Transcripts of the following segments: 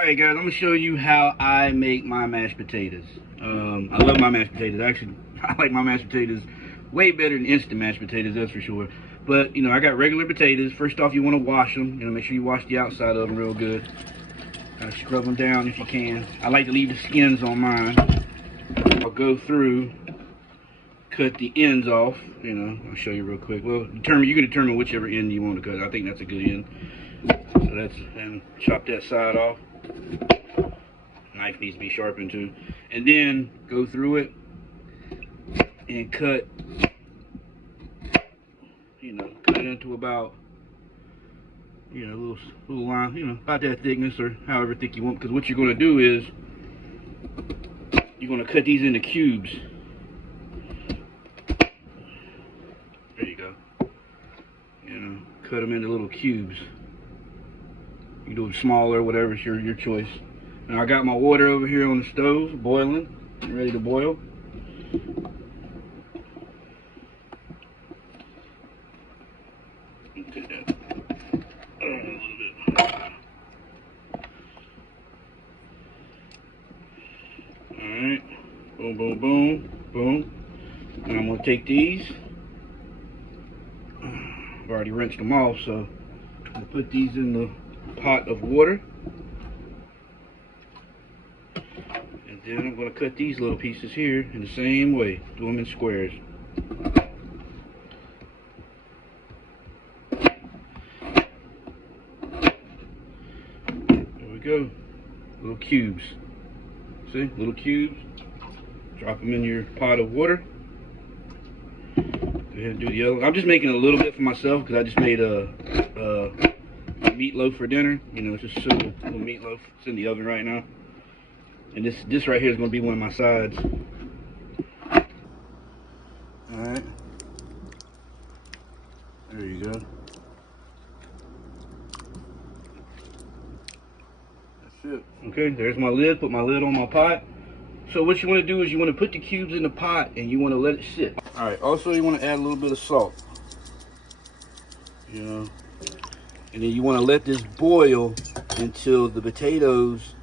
Alright guys, I'm going to show you how I make my mashed potatoes. I love my mashed potatoes. Actually, I like my mashed potatoes way better than instant mashed potatoes, that's for sure. But, you know, I got regular potatoes. First off, you want to wash them. You know, make sure you wash the outside of them real good. Kind of scrub them down if you can. I like to leave the skins on mine. I'll go through, cut the ends off. You know, I'll show you real quick. Well, you can determine whichever end you want to cut. I think that's a good end. So that's, and chop that side off. Knife needs to be sharpened too. And then go through it and cut, you know, cut it into about, you know, little line, you know, about that thickness or however thick you want. Because what you're going to do is you're going to cut these into cubes. There you go. You know, cut them into little cubes. You do it smaller, whatever, it's your choice. Now I got my water over here on the stove, boiling, ready to boil. Okay, that a little bit. Alright, boom, boom, boom, boom. And I'm gonna take these. I've already rinsed them off, so I'm gonna put these in the pot of water. And then I'm going to cut these little pieces here in the same way. Do them in squares. There we go. Little cubes. See? Little cubes. Drop them in your pot of water. Go ahead and do the other. I'm just making a little bit for myself because I just made a meatloaf for dinner. You know, it's just a simple little meatloaf. It's in the oven right now. And this right here is going to be one of my sides. Alright. There you go. That's it. Okay, there's my lid. Put my lid on my pot. So what you want to do is you want to put the cubes in the pot and you want to let it sit. Alright, also you want to add a little bit of salt. You know. And then you want to let this boil until the potatoes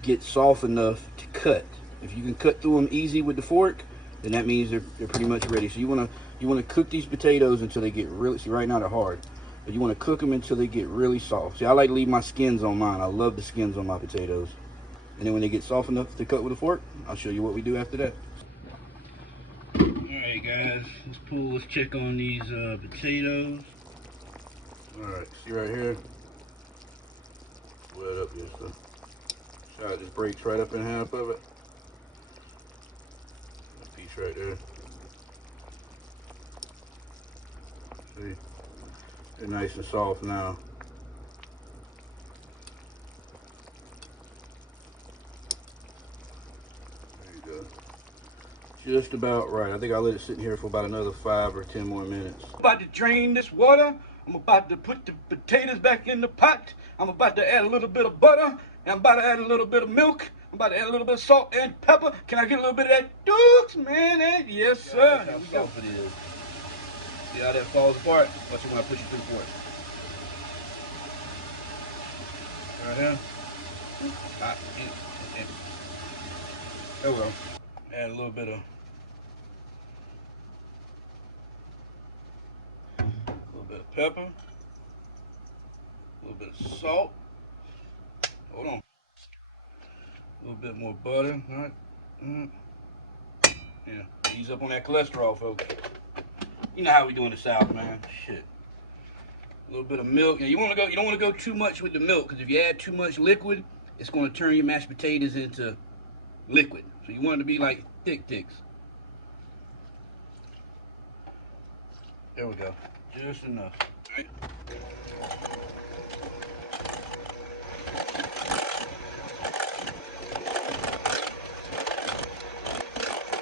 get soft enough to cut. If you can cut through them easy with the fork, then that means they're pretty much ready. So you want to cook these potatoes until they get really, see right now they're hard, but you want to cook them until they get really soft. See, I like to leave my skins on mine. I love the skins on my potatoes. And then when they get soft enough to cut with a fork, I'll show you what we do after that. Alright guys, let's check on these potatoes. Alright, see right here? Wet up here, so shot just breaks right up in half of it. A piece right there. See? They're nice and soft now. There you go. Just about right. I think I'll let it sit in here for about another 5 or 10 more minutes. I'm about to drain this water. I'm about to put the potatoes back in the pot. I'm about to add a little bit of butter. And I'm about to add a little bit of milk. I'm about to add a little bit of salt and pepper. Can I get a little bit of that dukes, man? Yes, sir. Here we go. See how that falls apart? Watch it when I push it through for it. Right here. There we go. Add a little bit of pepper, a little bit of salt. Hold on. A little bit more butter. All right. Yeah. Ease up on that cholesterol, folks. You know how we do in the South, man. Shit. A little bit of milk. Now you don't want to go too much with the milk, because if you add too much liquid, it's going to turn your mashed potatoes into liquid. So you want it to be like thicks. There we go. Just enough. Right.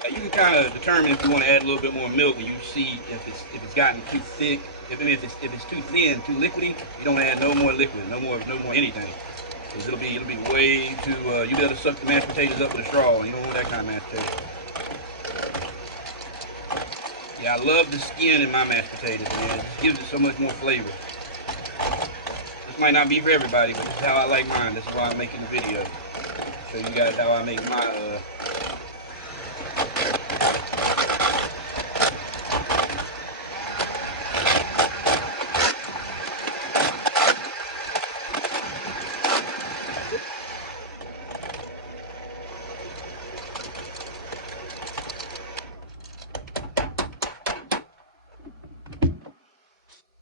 You can kind of determine if you want to add a little bit more milk, and you see if it's gotten too thick. If it's too thin, too liquidy, you don't add no more liquid, no more anything. Because it'll be way too. You better suck the mashed potatoes up with a straw, and you don't want that kind of mashed potato. Yeah, I love the skin in my mashed potatoes, man. It gives it so much more flavor. might not be for everybody, but this is how I like mine. This is why I'm making the video. Show you guys how I make my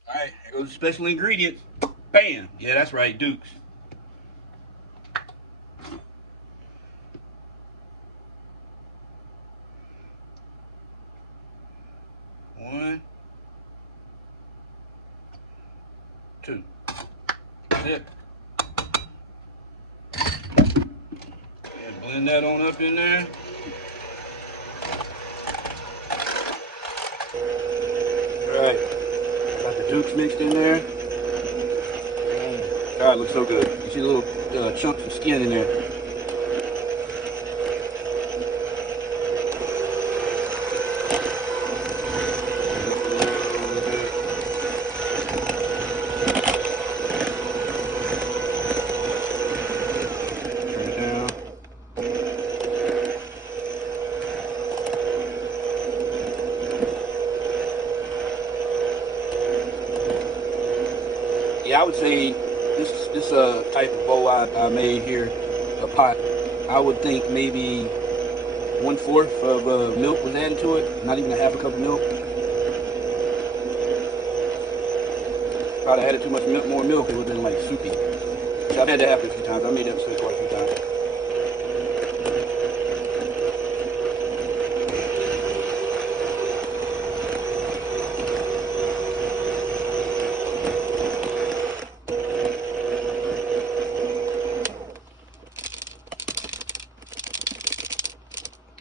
Alright, here goes the special ingredients. Bam! Yeah, that's right, Dukes. One, two. That's it. And blend that on up in there. Alright. Got the Dukes mixed in there. God, it looks so good. You see the little chunks of skin in there. Yeah, I would say this type of bowl I made here, a pot, I would think maybe 1/4 of milk was added to it, not even a half a cup of milk. If I'd added too much milk, more milk, it would have been like soupy. So I've had that happen a few times. I made that mistake quite a few times.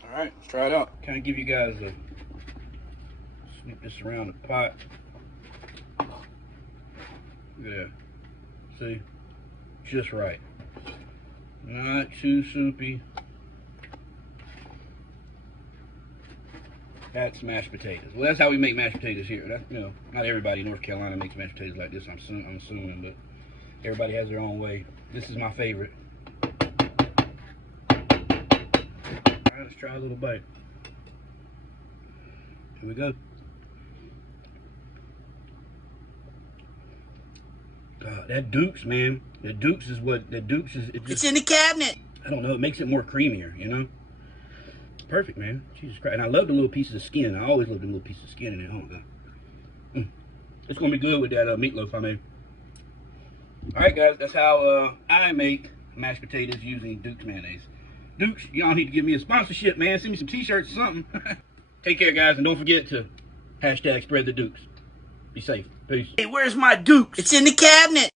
Alright, let's try it out. Kind of give you guys a sweep this around the pot. Look at that. See? Just right. Not too soupy. That's mashed potatoes. Well, that's how we make mashed potatoes here. That's, you know, not everybody in North Carolina makes mashed potatoes like this, I'm assuming, but everybody has their own way. This is my favorite. Alright, let's try a little bite. Here we go. That Dukes, man. That Dukes is what, it's in the cabinet. I don't know, it makes it more creamier, you know? Perfect, man. Jesus Christ. And I love the little pieces of skin. I always love the little pieces of skin in it. Oh my God. It's gonna be good with that meatloaf I made. Alright guys, that's how I make mashed potatoes using Dukes mayonnaise. Dukes, y'all need to give me a sponsorship, man. Send me some t-shirts or something. Take care, guys, and don't forget to # spread the Dukes. Be safe. Peace. Hey, where's my Dukes? It's in the cabinet.